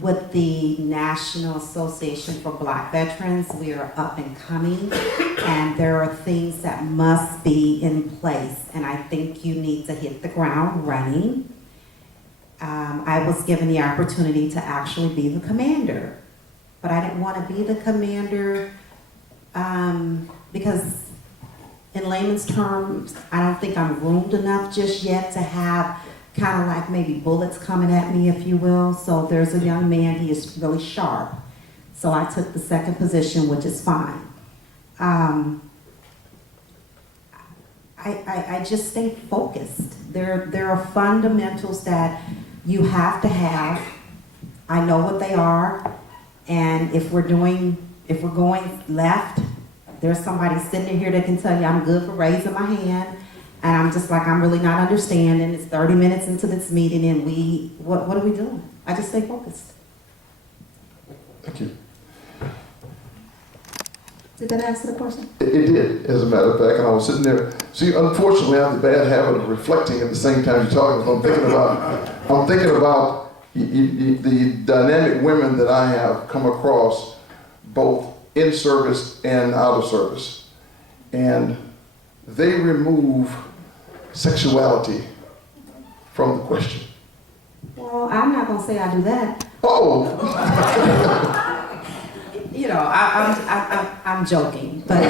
with the National Association for Black Veterans. We are up and coming, and there are things that must be in place, and I think you need to hit the ground running. I was given the opportunity to actually be the commander, but I didn't want to be the commander because in layman's terms, I don't think I'm groomed enough just yet to have kind of like maybe bullets coming at me, if you will. So there's a young man, he is really sharp. So I took the second position, which is fine. I just stay focused. There are fundamentals that you have to have. I know what they are. And if we're going left, there's somebody sitting in here that can tell you I'm good for raising my hand. And I'm just like, I'm really not understanding. It's 30 minutes into this meeting and what are we doing? I just stay focused. Thank you. Did that answer the question? It did, as a matter of fact, and I was sitting there. See, unfortunately, I have the bad habit of reflecting at the same time you're talking. I'm thinking about the dynamic women that I have come across, both in service and out of service. And they remove sexuality from the question. Well, I'm not gonna say I do that. Oh. You know, I'm joking, but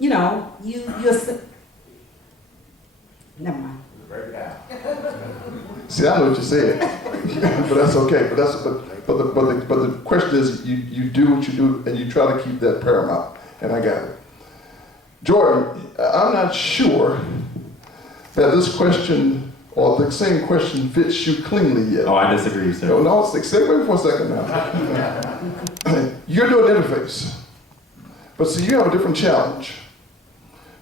you know, you're never mind. See, I know what you said, but that's okay. But the question is, you do what you do, and you try to keep that paramount. And I got it. Jordan, I'm not sure that this question or the same question fits you cleanly yet. Oh, I disagree, sir. No, stay wait for a second now. You're doing interface, but see, you have a different challenge.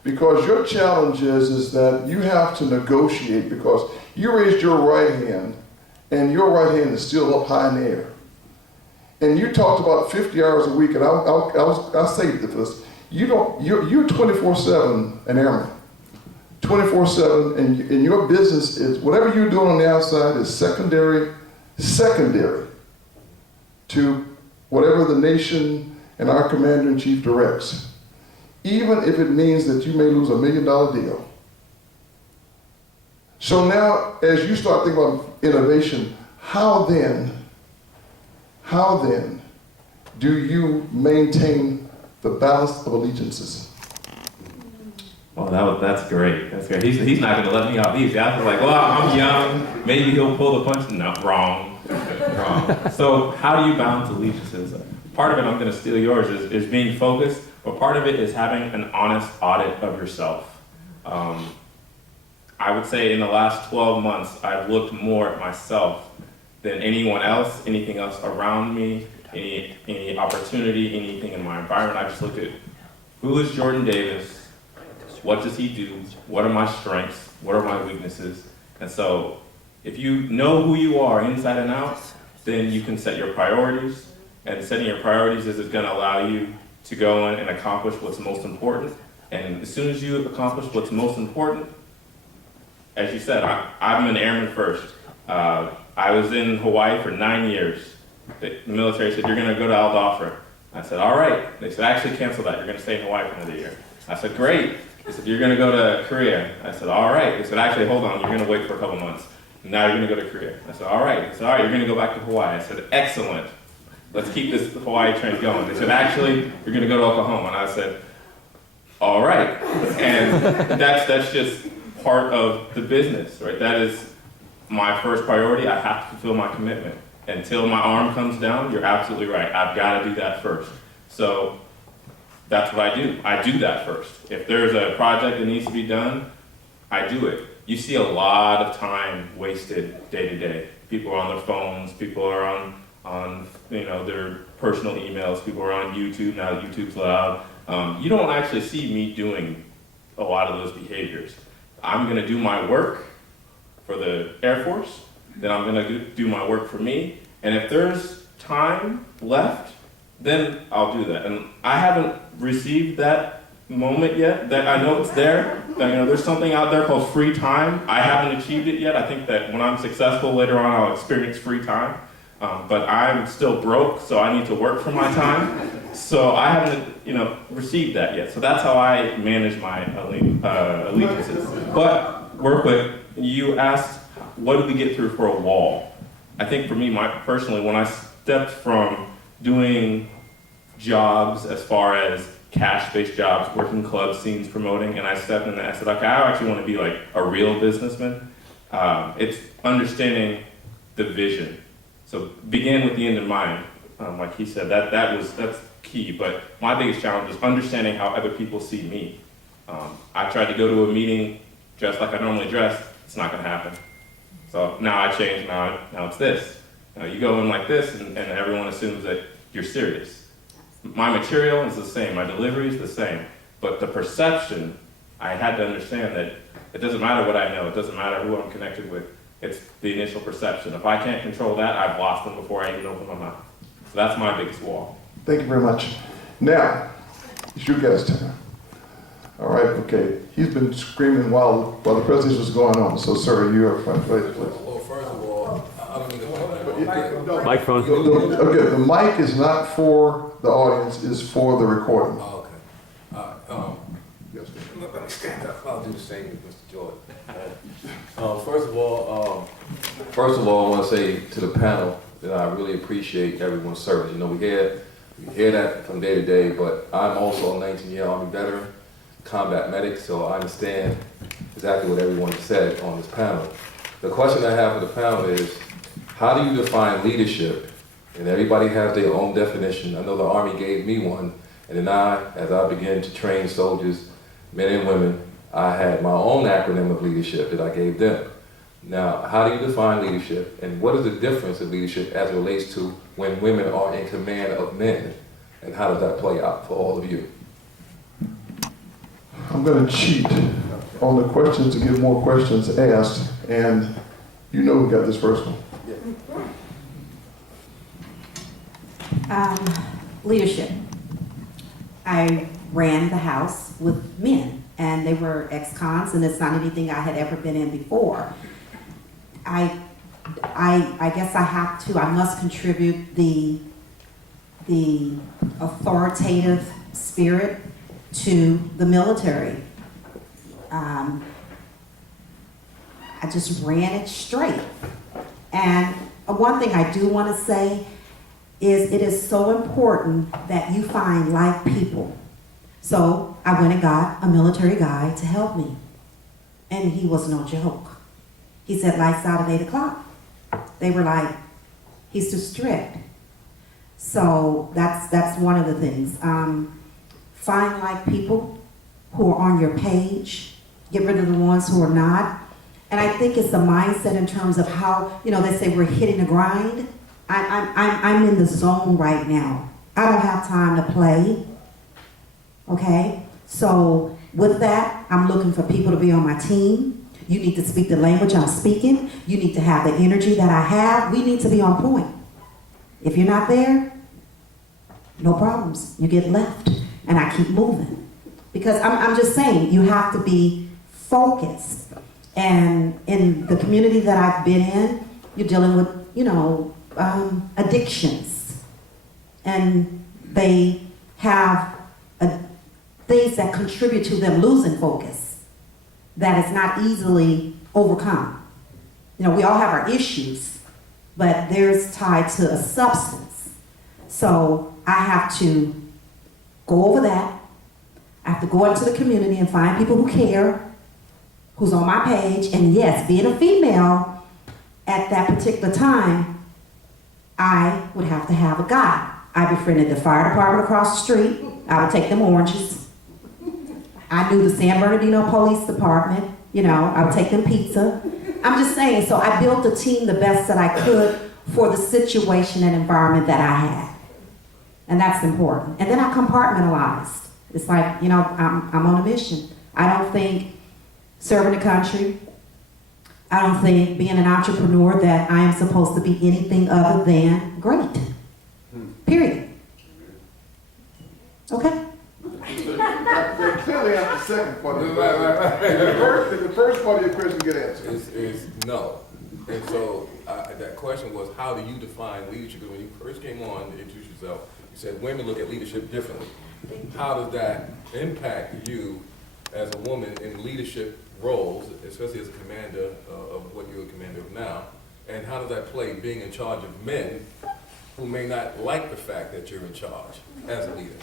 Because your challenge is that you have to negotiate, because you raised your right hand, and your right hand is still up high in the air. And you talked about 50 hours a week, and I'll saved it for this. You're 24/7 an airman. 24/7, and your business is, whatever you're doing on the outside is secondary to whatever the nation and our commander-in-chief directs. Even if it means that you may lose $1 million deal. So now, as you start thinking about innovation, how then do you maintain the balance of allegiances? Well, that's great. That's great. He's not going to let me off easy. I was like, well, I'm young. Maybe he'll pull the punch. No, wrong. Wrong. So how do you balance allegiances? Part of it, I'm going to steal yours, is being focused, but part of it is having an honest audit of yourself. I would say in the last 12 months, I've looked more at myself than anyone else, anything else around me, any opportunity, anything in my environment. I just looked at, who is Jordan Davis? What does he do? What are my strengths? What are my weaknesses? And so if you know who you are inside and out, then you can set your priorities. And setting your priorities is going to allow you to go in and accomplish what's most important. And as soon as you accomplish what's most important, as you said, I'm an airman first. I was in Hawaii for 9 years. The military said, you're going to go to Aldafra. I said, all right. They said, actually cancel that. You're going to stay in Hawaii for another year. I said, great. They said, you're going to go to Korea. I said, all right. They said, actually, hold on. You're going to wait for a couple months. Now you're going to go to Korea. I said, all right. They said, all right, you're going to go back to Hawaii. I said, excellent. Let's keep this Hawaii train going. They said, actually, you're going to go to Oklahoma. And I said, all right. And that's just part of the business, right? That is my first priority. I have to fulfill my commitment. Until my arm comes down, you're absolutely right. I've got to do that first. So that's what I do. I do that first. If there's a project that needs to be done, I do it. You see a lot of time wasted day to day. People are on their phones. People are on their personal emails. People are on YouTube. Now YouTube's loud. You don't actually see me doing a lot of those behaviors. I'm going to do my work for the Air Force. Then I'm going to do my work for me. And if there's time left, then I'll do that. And I haven't received that moment yet. That I know it's there, there's something out there called free time. I haven't achieved it yet. I think that when I'm successful later on, I'll experience free time. But I'm still broke, so I need to work for my time. So I haven't, received that yet. So that's how I manage my allegiances. But real quick, you asked, what do we get through for a wall? I think for me, personally, when I stepped from doing jobs as far as cash-based jobs, working club scenes, promoting, and I stepped in and I said, okay, I actually want to be like a real businessman. It's understanding the vision. So begin with the end in mind. Like he said, that's key. But my biggest challenge is understanding how other people see me. I tried to go to a meeting dressed like I normally dress. It's not going to happen. So now I changed. Now it's this. You go in like this, and everyone assumes that you're serious. My material is the same. My delivery is the same. But the perception, I had to understand that it doesn't matter what I know. It doesn't matter who I'm connected with. It's the initial perception. If I can't control that, I've lost them before I even open my mouth. So that's my biggest wall. Thank you very much. Now, it's your guys' turn. All right, okay. He's been screaming while the presentation was going on. So, sir, you're up front. Please. Well, first of all, I don't need a Microphone. Okay, the mic is not for the audience, it's for the recording. Oh, okay. Yes, sir. Let me stand up. I'll do the same with Mr. Jordan. First of all, I want to say to the panel that I really appreciate everyone's service. We hear that from day to day, but I'm also a 19-year Army veteran, combat medic, so I understand exactly what everyone said on this panel. The question I have for the panel is, how do you define leadership? And everybody has their own definition. I know the Army gave me one, and then as I began to train soldiers, men and women, I had my own acronym of leadership that I gave them. Now, how do you define leadership, and what is the difference of leadership as it relates to when women are in command of men, and how does that play out for all of you? I'm going to cheat on the questions to get more questions asked, and you know who got this first one. Leadership. I ran the house with men, and they were ex-cons, and it's not anything I had ever been in before. I guess I must contribute the authoritative spirit to the military. I just ran it straight. And one thing I do want to say is it is so important that you find like people. So I went and got a military guy to help me. And he was no joke. He said, lights out at 8 o'clock. They were like, he's too strict. So that's one of the things. Find like people who are on your page. Get rid of the ones who are not. And I think it's the mindset in terms of how, they say we're hitting the grind. I'm in the zone right now. I don't have time to play. Okay? So with that, I'm looking for people to be on my team. You need to speak the language I'm speaking. You need to have the energy that I have. We need to be on point. If you're not there, no problems. You get left. And I keep moving. Because I'm just saying, you have to be focused. And in the community that I've been in, you're dealing with, addictions. And they have things that contribute to them losing focus that is not easily overcome. We all have our issues, but theirs tied to a substance. So I have to go over that. I have to go into the community and find people who care, who's on my page. And yes, being a female at that particular time, I would have to have a guy. I befriended the fire department across the street. I would take them oranges. I knew the San Bernardino Police Department. I would take them pizza. I'm just saying, so I built a team the best that I could for the situation and environment that I had. And that's important. And then I compartmentalized. It's like, I'm on a mission. I don't think serving the country, I don't think being an entrepreneur that I am supposed to be anything other than great. Period. Okay? They clearly have to second part of the Right, question. right, right. Did the first part of your question get answered? Is no. And so that question was, how do you define leadership? Because when you first came on to introduce yourself, you said women look at leadership differently. How does that impact you as a woman in leadership roles, especially as a commander of what you're a commander of now? And how does that play being in charge of men who may not like the fact that you're in charge as a leader?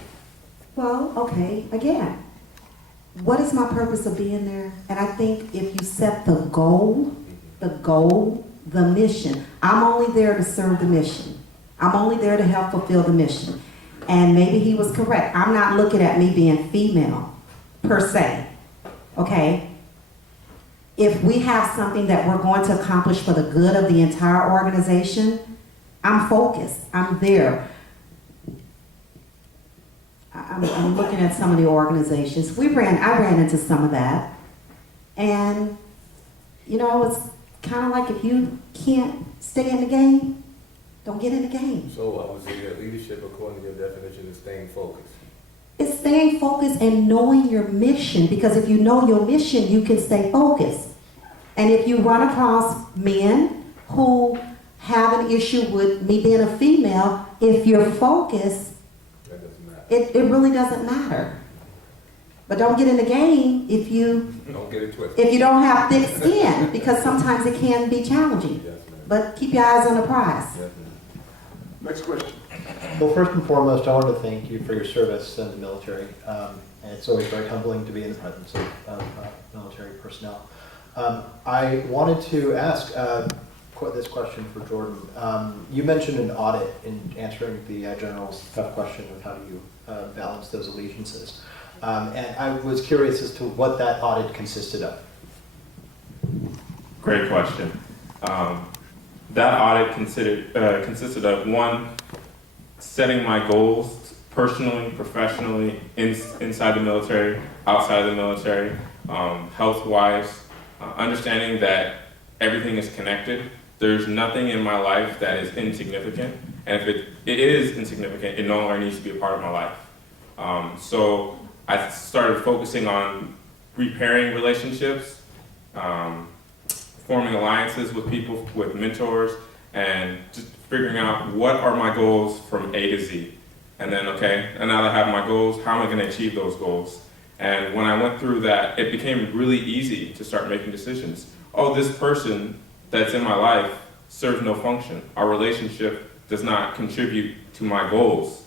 Well, okay, again, what is my purpose of being there? And I think if you set the goal, the mission, I'm only there to serve the mission. I'm only there to help fulfill the mission. And maybe he was correct. I'm not looking at me being female, per se, okay? If we have something that we're going to accomplish for the good of the entire organization, I'm focused, I'm there. I'm looking at some of the organizations. I ran into some of that. And, you know, it's kind of like if you can't stay in the game, don't get in the game. So I would say that leadership, according to your definition, is staying focused. It's staying focused and knowing your mission, because if you know your mission, you can stay focused. And if you run across men who have an issue with me being a female, if you're focused, That doesn't matter. it really doesn't matter. But don't get in the game if you Don't get it twisted. if you don't have thick skin, because sometimes it can be challenging. Yes, ma'am. But keep your eyes on the prize. Yes, ma'am. Next question. Well, first and foremost, I wanted to thank you for your service in the military. And it's always very humbling to be in the presence of military personnel. I wanted to ask this question for Jordan. You mentioned an audit in answering the general's tough question of how do you balance those allegiances. And I was curious as to what that audit consisted of. Great question. That audit consisted of, one, setting my goals personally, professionally, inside the military, outside the military, health-wise, understanding that everything is connected. There's nothing in my life that is insignificant, and if it is insignificant, it no longer needs to be a part of my life. So I started focusing on repairing relationships, forming alliances with people, with mentors, and just figuring out what are my goals from A to Z. And then, okay, and now that I have my goals, how am I going to achieve those goals? And when I went through that, it became really easy to start making decisions. Oh, this person that's in my life serves no function. Our relationship does not contribute to my goals.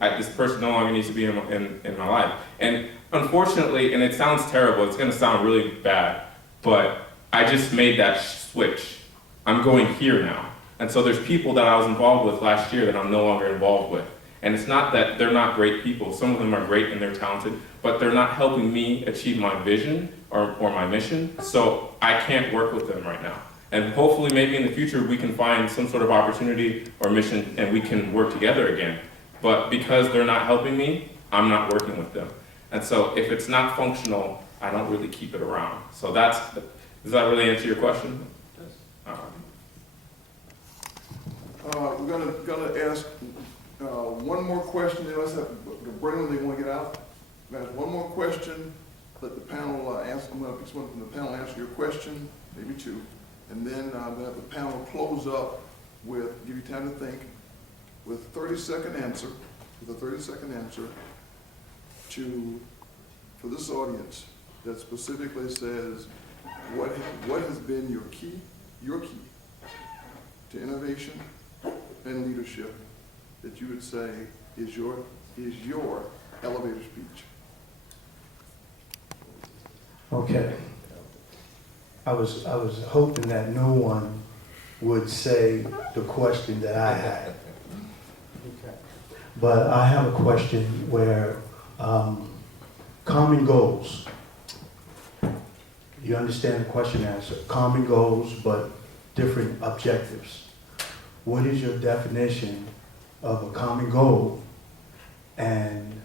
This person no longer needs to be in my life. And unfortunately, and it sounds terrible, it's going to sound really bad, but I just made that switch. I'm going here now. And so there's people that I was involved with last year that I'm no longer involved with. And it's not that they're not great people. Some of them are great and they're talented, but they're not helping me achieve my vision or my mission. So I can't work with them right now. And hopefully maybe in the future we can find some sort of opportunity or mission and we can work together again. But because they're not helping me, I'm not working with them. And so if it's not functional, I don't really keep it around. So does that really answer your question? Yes. We're gonna ask one more question. Then let's have Brennan. They want to get out. We're gonna ask one more question. Let the panel answer. I'm gonna pick someone from the panel answer your question, maybe two, and then I'm gonna have the panel close up with give you time to think with a 30-second answer. With a 30-second answer for this audience that specifically says what has been your key to innovation and leadership that you would say is your elevator speech. Okay. I was hoping that no one would say the question that I had. But I have a question where common goals. You understand the question as common goals, but different objectives. What is your definition of a common goal, and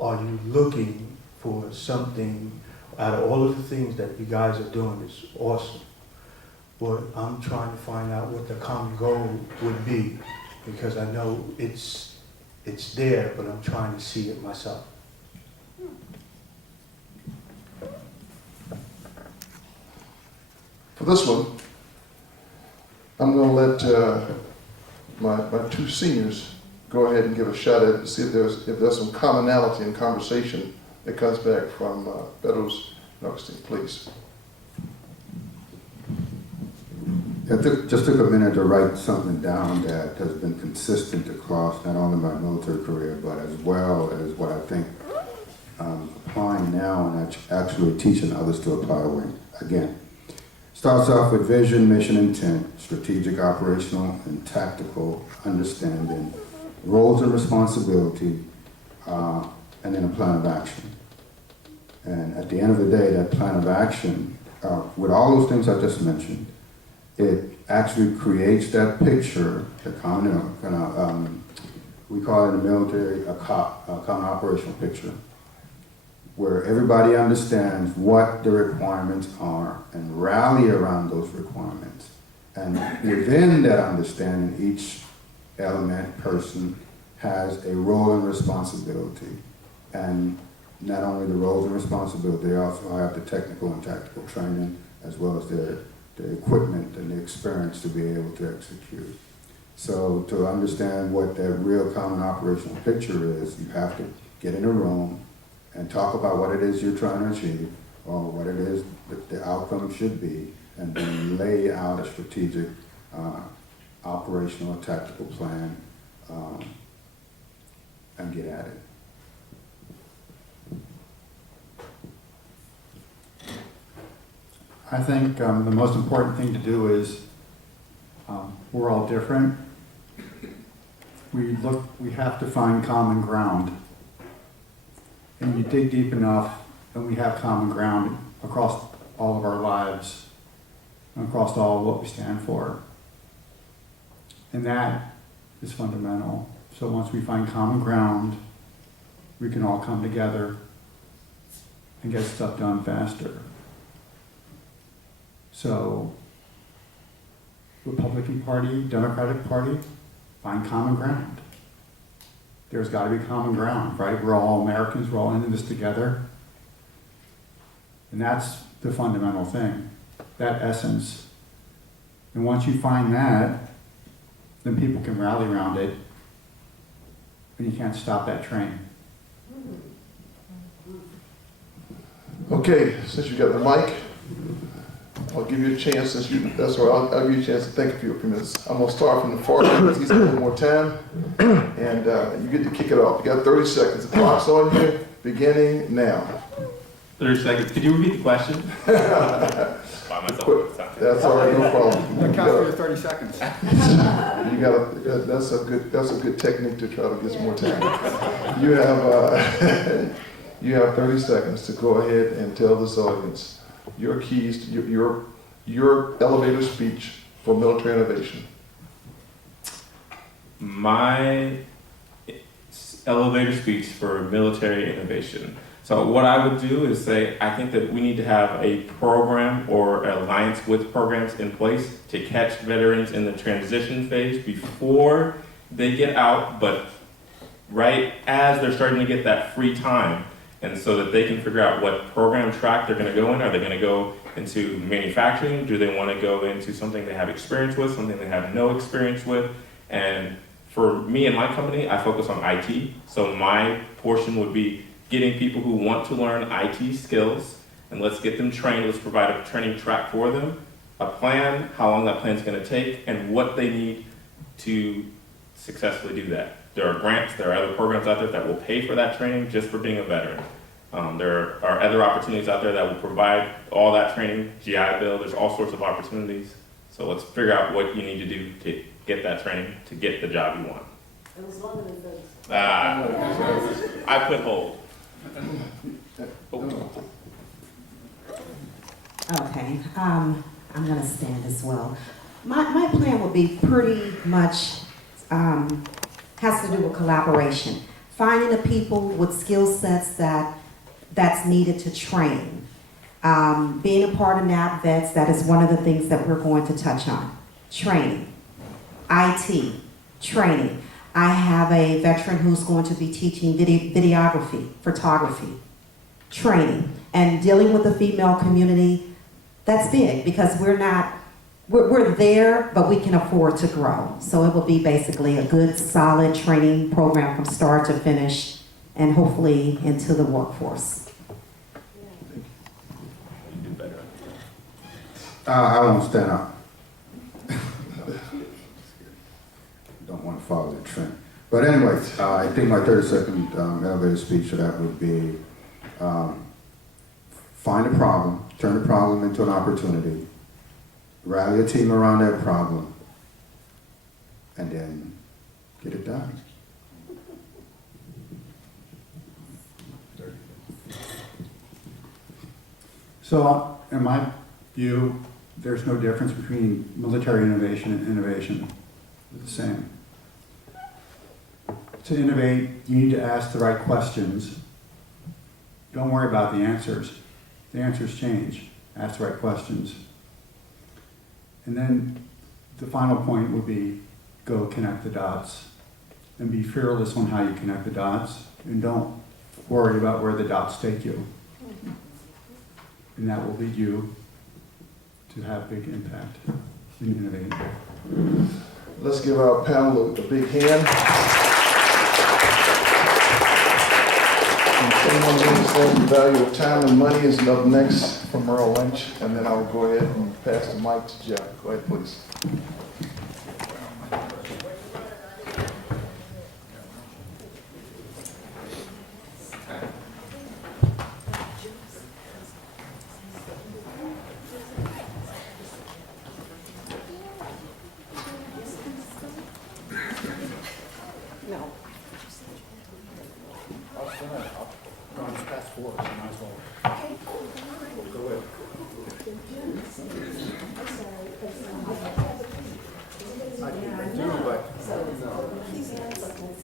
are you looking for something out of all of the things that you guys are doing is awesome? But I'm trying to find out what the common goal would be, because I know it's it's there, but I'm trying to see it myself. For this one, I'm going to let my two seniors go ahead and give a shot at it to see if there's some commonality in conversation that comes back from Beddoes and Augustine, please. Just took a minute to write something down that has been consistent across not only my military career, but as well as what I think I'm applying now and actually teaching others to apply again. Starts off with vision, mission, intent, strategic, operational, and tactical understanding, roles and responsibility, and then a plan of action. And at the end of the day, that plan of action, with all those things I just mentioned, it actually creates that picture, the common, we call it in the military a common operational picture, where everybody understands what the requirements are and rally around those requirements. And within that understanding, each element, person, has a role and responsibility. And not only the roles and responsibility, they also have the technical and tactical training, as well as the equipment and the experience to be able to execute. So to understand what that real common operational picture is, you have to get in a room and talk about what it is you're trying to achieve, or what it is that the outcome should be, and then lay out a strategic, operational, tactical plan, and get at it. I think the most important thing to do is we're all different. We have to find common ground. And you dig deep enough, and we have common ground across all of our lives, and across all of what we stand for. And that is fundamental. So once we find common ground, we can all come together and get stuff done faster. So, Republican Party, Democratic Party, find common ground. There's got to be common ground, right? We're all Americans, we're all in this together. And that's the fundamental thing, that essence. And once you find that, then people can rally around it, and you can't stop that train. Okay, since you got the mic, I'll give you a chance, that's all right, I'll give you a chance to think a few minutes. I'm gonna start from the far end, he's got a little more time, and you get to kick it off. You got 30 seconds, the clock's on you, beginning now. 30 seconds. Could you repeat the question? By myself. That's all right, no problem. I count for your 30 seconds. You got that's a good technique to try to get some more time. You have you have 30 seconds to go ahead and tell this audience your keys to your elevator speech for military innovation. My elevator speech for military innovation. So what I would do is say, I think that we need to have a program or an alliance with programs in place to catch veterans in the transition phase before they get out, but right as they're starting to get that free time, and so that they can figure out what program track they're going to go in. Are they going to go into manufacturing? Do they want to go into something they have experience with, something they have no experience with? And for me and my company, I focus on IT. So my portion would be getting people who want to learn IT skills, and let's get them trained. Let's provide a training track for them, a plan, how long that plan is going to take, and what they need to successfully do that. There are grants, there are other programs out there that will pay for that training just for being a veteran. There are other opportunities out there that will provide all that training, GI Bill, there's all sorts of opportunities. So let's figure out what you need to do to get that training, to get the job you want. It was longer than 30 seconds. I put hold. Okay, I'm gonna stand as well. My plan will be pretty much, has to do with collaboration. Finding the people with skill sets that's needed to train. Being a part of NAP Vets, that is one of the things that we're going to touch on. Training. IT. Training. I have a veteran who's going to be teaching videography, photography, training, and dealing with the female community. That's big because we're there, but we can afford to grow. So it will be basically a good, solid training program from start to finish, and hopefully into the workforce. You do better. I won't stand up. Don't want to follow the trend. But anyway, I think my 30-second elevator speech for that would be find a problem, turn the problem into an opportunity, rally a team around that problem, and then get it done. So, in my view, there's no difference between military innovation and innovation. They're the same. To innovate, you need to ask the right questions. Don't worry about the answers. The answers change. Ask the right questions. And then the final point would be go connect the dots and be fearless on how you connect the dots, and don't worry about where the dots take you. And that will lead you to have big impact in innovating. Let's give our panel a big hand. And someone who understands the value of time and money is up next from Merrill Lynch, and then I'll go ahead and pass the mic to Jeff. Go ahead, please. I'm sorry.